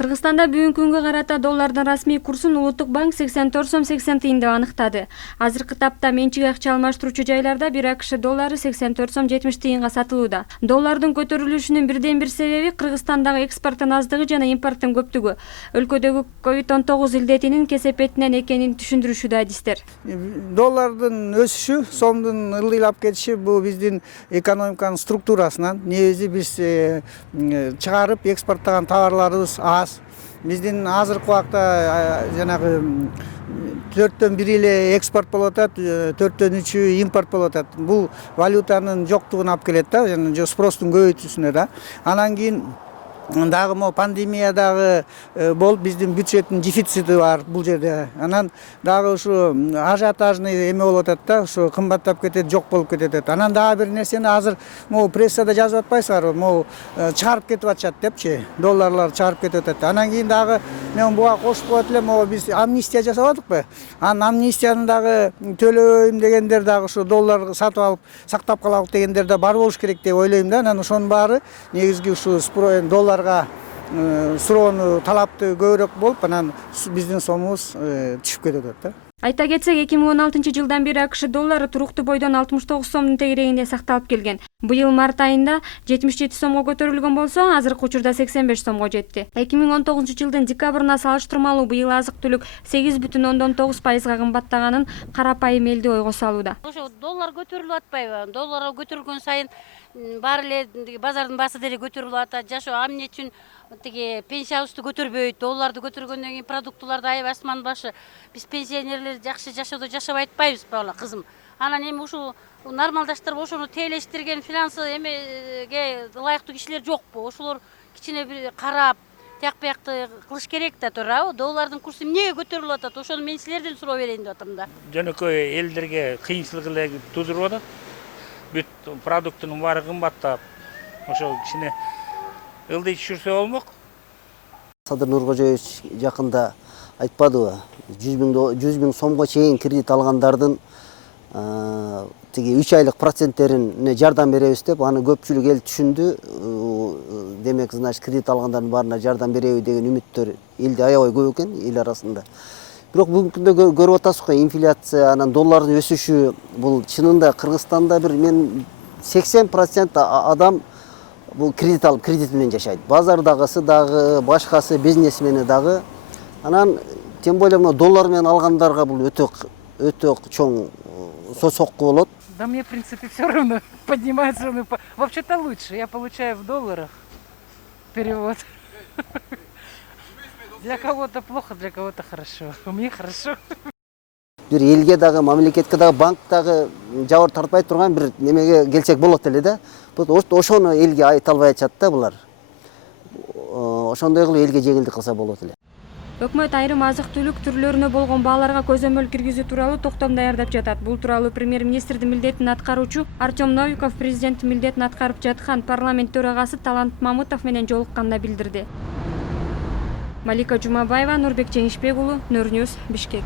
Кыргызстанда бүгүнкү күнгө карата доллардын расмий курсун Улуттук банк 84 сом 80 тыйын деп аныктады. Азыркы тапта менчик акча алмаштыруучу жайларда 1 АКШ доллары 84 сом 70 тыйынга сатылууда. Доллардын көтөрүлүшүнүн бирден бир себеби Кыргызстандагы экспорттун аздыгы жана импорттун көптүгү. Өлкөдөгү COVID-19 илдетинин кесепетинен экенин түшүндүрүшүүдө адистер. Доллардын өсүшү, сомдун ылдыйлап кетиши бул биздин экономиканын структурасынан. Негизи биз чыгарып экспорттогон товарларыбыз аз. Биздин азыркы убакта жанагы 4-төн 1 эле экспорт болуп атат, 4-төн 3-ү импорт болуп атат. Бул валютанын жоктугуна алып келет да, жана спростун көбөйтүүсүнө да. Анан кийин дагы могу пандемиядагы болуп биздин бюджеттин дефицити бар бул жерде. Анан дагы ушу ажиотажный эме болуп атат да, ушу кымбаттап кетет, жок болуп кетет. Анан дагы бир нерсени азыр могу прессада жазып атпайсыздарбы, могу чыгарып кетип атышат депчи, долларлар чыгарып кетип атат. Анан кийин дагы мен буга кошуп коет элем, могу биз амнистия жасабадыкпы? Анан амнистияны дагы төлөбөйм дегендер дагы ушу доллар сатып алып сактап калалык дегендер да бар болуш керек деп ойлойм да. Анан ошонун баары негизги ушу доллар суроону талапты көбүрөөк болуп, анан биздин сомубуз түшүп кетип атат да. Айта кетсек, 2016 жылдан бери АКШ доллары туруктуу бойдон 69 сомдун тегерегинде сакталып келген. Быйыл март айында 77 сомго көтөрүлгөн болсо, азыркы учурда 85 сомго жетти. 2019 жылдын декабрына салыштырмалуу быйыл азык-түлүк 8,9% кымбаттаганын карапайым элди ойго салууда. Ошо доллар көтөрүлүп атпайбы? Доллар көтөрүлгөн сайын баары эле базардын баасы деле көтөрүлүп атат. Жашоо эмне үчүн тиги пенсиябызды көтөрбөйт, долларды көтөргөндөн кийин продуктуларды аябай асман башы. Биз пенсионерлер жакшы жашоодо жашабай атпайбызбы бала кызым? Анан эми ушул нормалдаштырып ошону тейлештирген финансы эмеге ылайыктуу кишилер жокпу? Ошолор кичине бир карап, тияк биякты кылыш керек да туурабы? Доллардын курсу эмнеге көтөрүлүп атат? Ошону мен силерден суроо берейин деп атам да. Жөнөкөй элдерге кыйынчылык эле туудуруп атат. Бүт продуктунун баары кымбаттап, ошо кичине ылдый түшүрсө болмок. Садыр Нуркожоевич жакында айтпадыбы? 100 миң сомго чейин кредит алгандардын тиги 3 айлык проценттерине жардам беребиз деп, аны көпчүлүк эл түшүндү. Демек, значит, кредит алгандардын баарына жардам береби деген үмүттөр элде аябай көп экен, эл арасында. Бирок бүгүнкү күндө көрүп атасызбы, инфляция, анан доллардын өсүшү, бул чынында Кыргызстанда бир 80% адам бул кредит алып, кредит менен жашайт. Базардагысы дагы, башкасы, бизнесмени дагы. Анан тем более мына доллар менен алгандарга бул өтө чоң сокку болот. Да мне, в принципе, все равно. Поднимают цены. Вообще-то лучше. Я получаю в долларах перевод. Для кого-то плохо, для кого-то хорошо. Мне хорошо. Бир элге дагы, мамлекетке дагы, банк дагы жабыр тартпай турган бир немеге келсек болот эле да. Ошону элге айта албай атышат да булар. Ошондой кылып элге жеңилдик кылса болот эле. Өкмөт айрым азык-түлүк түрлөрүнө болгон бааларга көзөмөл киргизүү тууралуу токтом даярдап жатат. Бул тууралуу премьер-министрдин милдетин аткаруучу Артем Новиков президенттин милдетин аткарып жаткан парламент төрагасы Талант Мамытов менен жолукканда билдирди. Малика Жумабаева, Нурбек Жеңишбек уулу, Нөр Ньюс, Бишкек.